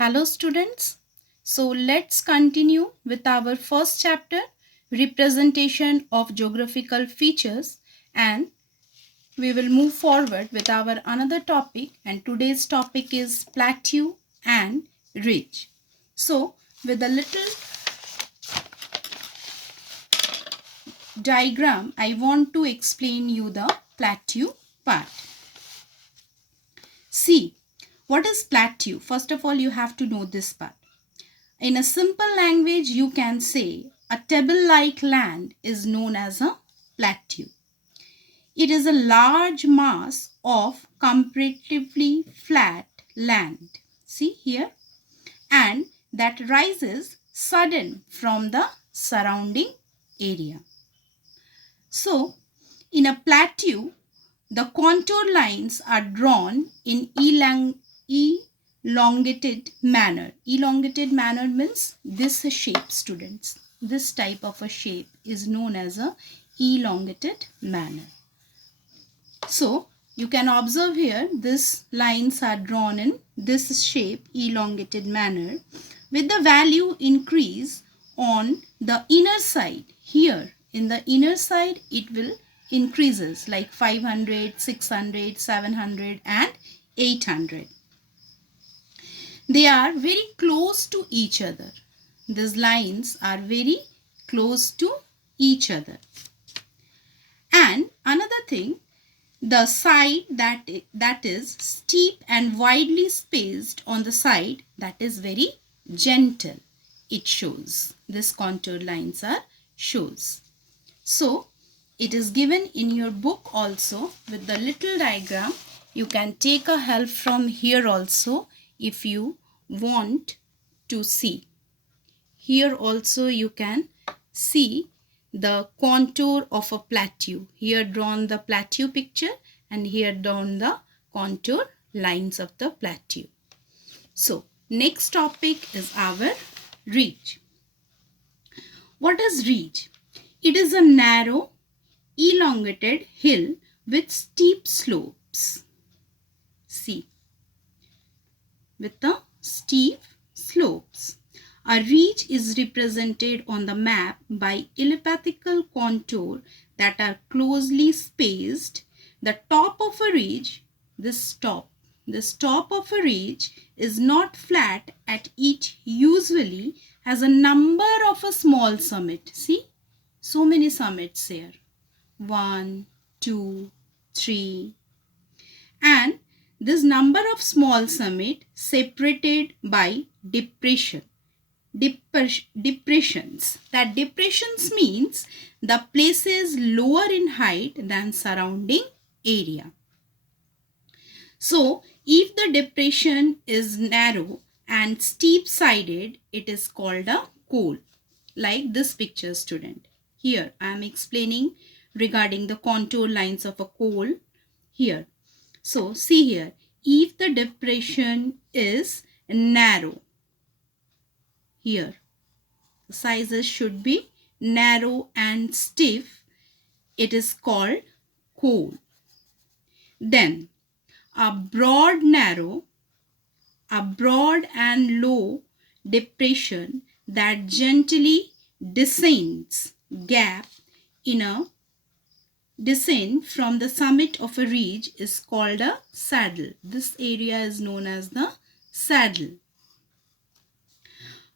Hello students. So let's continue with our first chapter, representation of geographical features, and we will move forward with our another topic, and today's topic is plateau and ridge. So with a little diagram, I want to explain you the plateau part. See, what is plateau? First of all, you have to know this part. In a simple language, you can say a table-like land is known as a plateau. It is a large mass of comparatively flat land. See here? And that rises sudden from the surrounding area. So, in a plateau, the contour lines are drawn in elongated manner. Elongated manner means this shape, students. This type of a shape is known as a elongated manner. So, you can observe here, these lines are drawn in this shape, elongated manner, with the value increase on the inner side. Here, in the inner side, it will increases like 500, 600, 700 and 800. They are very close to each other. These lines are very close to each other. And another thing, the side that is steep and widely spaced on the side, that is very gentle. It shows. This contour lines are shows. So, it is given in your book also with the little diagram. You can take a help from here also if you want to see. Here also you can see the contour of a plateau. Here drawn the plateau picture and here drawn the contour lines of the plateau. So, next topic is our ridge. What is ridge? It is a narrow, elongated hill with steep slopes. See, with the steep slopes. A ridge is represented on the map by elliptical contour that are closely spaced. The top of a ridge, this top of a ridge is not flat at it usually has a number of a small summit. See, so many summits here. 1, 2, 3. And this number of small summit separated by depressions. That depressions means the places lower in height than surrounding area. So, if the depression is narrow and steep sided, it is called a col. Like this picture, student. Here I am explaining regarding the contour lines of a col here. So, see here, if the depression is narrow, here the sizes should be narrow and stiff, it is called col. Then a broad and low depression that gently descends gap in a descent from the summit of a ridge is called a saddle. This area is known as the saddle.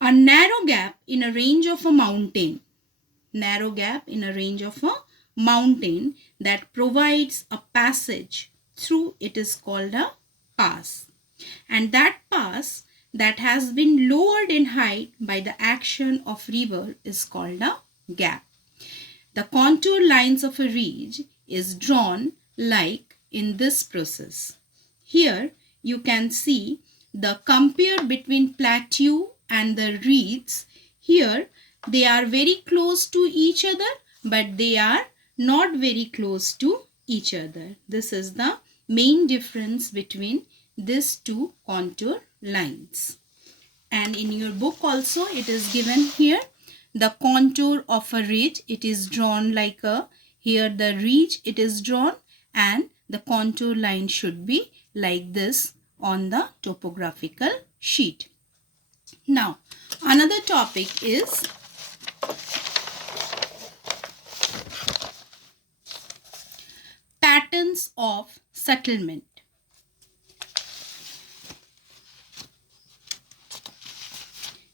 A narrow gap in a range of a mountain. Narrow gap in a range of a mountain that provides a passage through it is called a pass. And that pass that has been lowered in height by the action of river is called a gap. The contour lines of a ridge is drawn like in this process. Here you can see the compare between plateau and the ridges. Here they are very close to each other, but they are not very close to each other. This is the main difference between these two contour lines. And in your book also it is given here. The contour of a ridge, it is drawn like a, here the ridge it is drawn and the contour line should be like this on the topographical sheet. Now, another topic is patterns of settlement.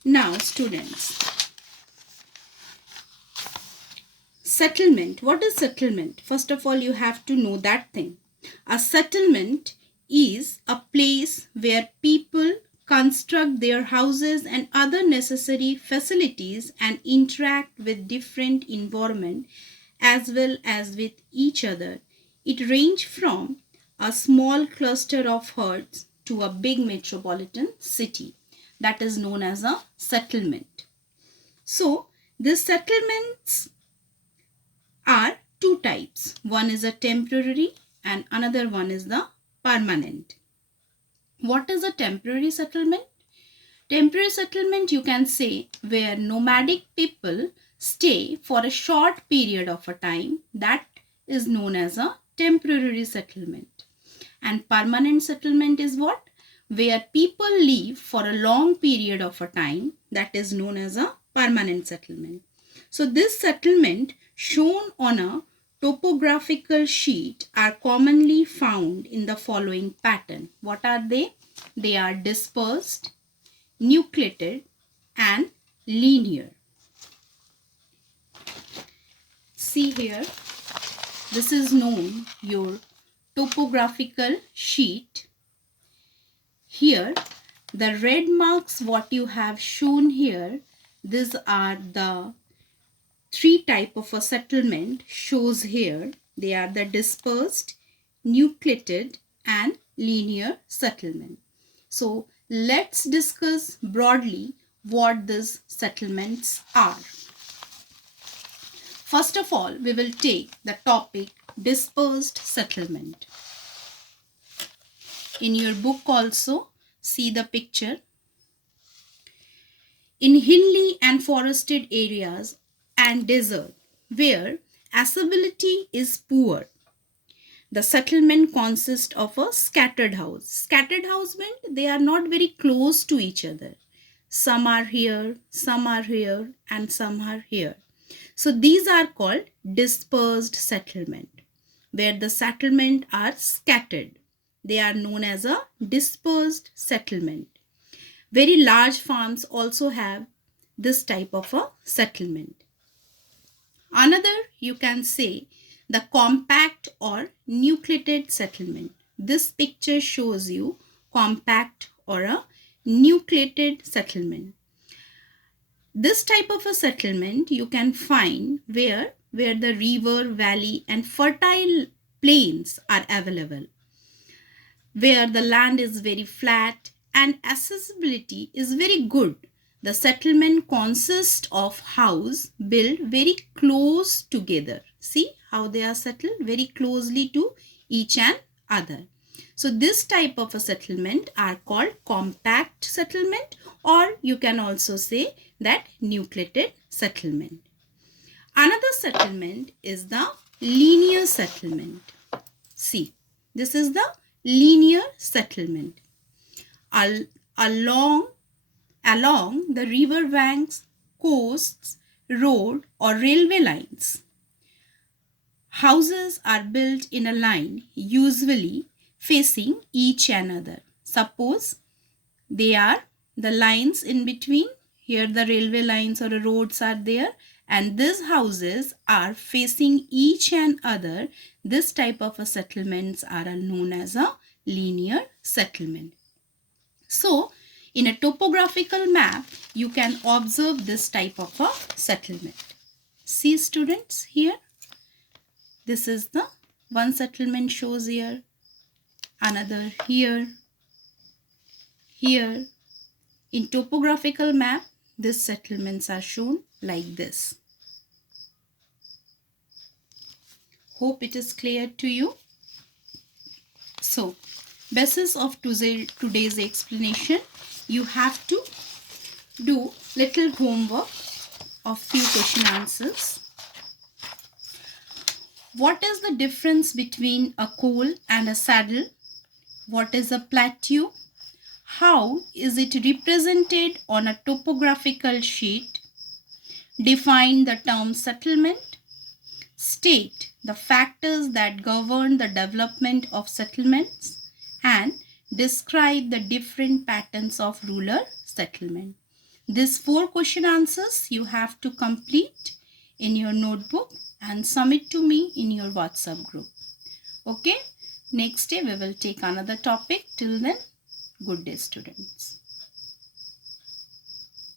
Now, students, settlement. What is settlement? First of all, you have to know that thing. A settlement is a place where people construct their houses and other necessary facilities and interact with different environment as well as with each other. It ranges from a small cluster of huts to a big metropolitan city. That is known as a settlement. So, these settlements are two types. One is a temporary and another one is the permanent. What is a temporary settlement? Temporary settlement, you can say, where nomadic people stay for a short period of a time. That is known as a temporary settlement. And permanent settlement is what? Where people live for a long period of a time. That is known as a permanent settlement. So this settlement shown on a topographical sheet are commonly found in the following pattern. What are they? They are dispersed, nucleated, and linear. See here, this is known your topographical sheet. Here, the red marks what you have shown here, these are the three type of a settlement shows here. They are the dispersed, nucleated, and linear settlement. So let's discuss broadly what these settlements are. First of all, we will take the topic dispersed settlement. In your book also, see the picture. In hilly and forested areas and desert, where accessibility is poor, the settlement consists of a scattered house. Scattered house means they are not very close to each other. Some are here, and some are here. So these are called dispersed settlement, where the settlement are scattered. They are known as a dispersed settlement. Very large farms also have this type of a settlement. Another, you can say, the compact or nucleated settlement. This picture shows you compact or a nucleated settlement. This type of a settlement you can find where the river, valley, and fertile plains are available, where the land is very flat and accessibility is very good. The settlement consists of house built very close together. See how they are settled very closely to each and other. So this type of a settlement are called compact settlement, or you can also say that nucleated settlement. Another settlement is the linear settlement. See, this is the linear settlement. Along the river banks, coasts, road or railway lines, houses are built in a line, usually facing each another. Suppose they are the lines in between. Here the railway lines or roads are there, and these houses are facing each and other. This type of a settlements are known as a linear settlement. So in a topographical map, you can observe this type of a settlement. See students here, this is the one settlement shows here, another here. In topographical map, these settlements are shown like this. Hope it is clear to you. So, basis of today's explanation, you have to do little homework of few question answers. What is the difference between a coal and a saddle? What is a plateau? How is it represented on a topographical sheet? Define the term settlement. State the factors that govern the development of settlements and describe the different patterns of rural settlement. These 4 question answers you have to complete in your notebook and submit to me in your WhatsApp group. Okay, next day we will take another topic. Till then, good day students.